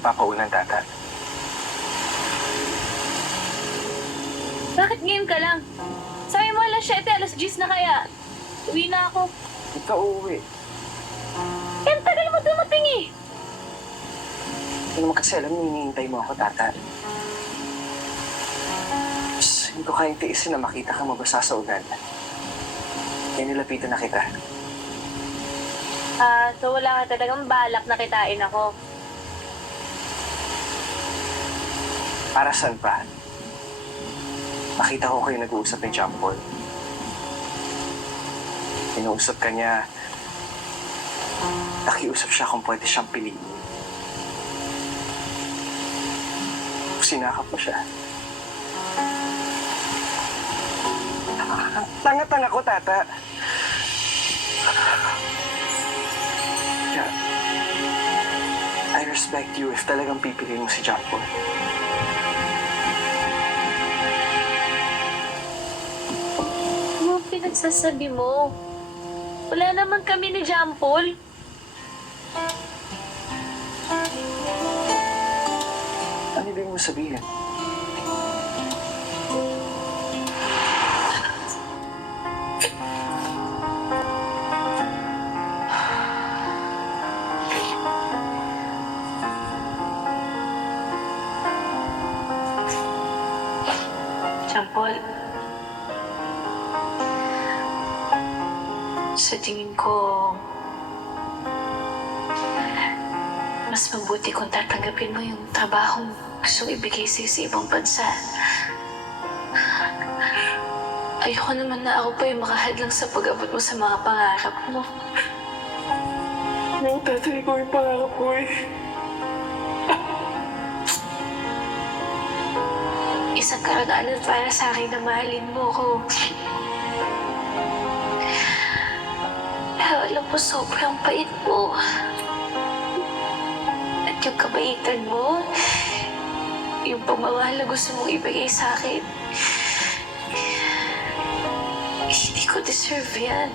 nagpapaulan, Tata. Bakit ngayon ka lang? Sabi mo alas 7, alas 10 na kaya. Uwi na ako. Hindi ka uuwi. Eh, ang tagal mo dumating eh. Hindi naman kasi alam mo, hinihintay mo ako, Tata. Hindi ko kayang tiisin na makita kang mabasa sa ulan. Kaya nilapitan na kita. So wala ka talagang balak na kitain ako. Para saan pa? Nakita ko kayo nag-uusap ni John Paul. Inuusap ka niya. Nakiusap siya kung pwede siyang piliin. Sinakap mo siya. Tanga-tanga ko, Tata. Yeah. I respect you if talagang pipiliin mo si John Paul. Ano ang pinagsasabi mo? Wala naman kami ni John Paul. Ano ibig mo sabihin? John Paul, sa tingin ko, mas mabuti kung tatanggapin mo yung trabahong gusto ibigay sa'yo sa ibang bansa. Ayoko naman na ako pa yung makahadlang sa pag-abot mo sa mga pangarap mo. Yung tatay ko yung pangarap ko eh. Isang karangalan para sa akin na mahalin mo ko. Pero alam mo, sobrang bait mo. At yung kabaitan mo, yung pagmamahal na gusto mong ibigay sa akin, hindi ko deserve yan.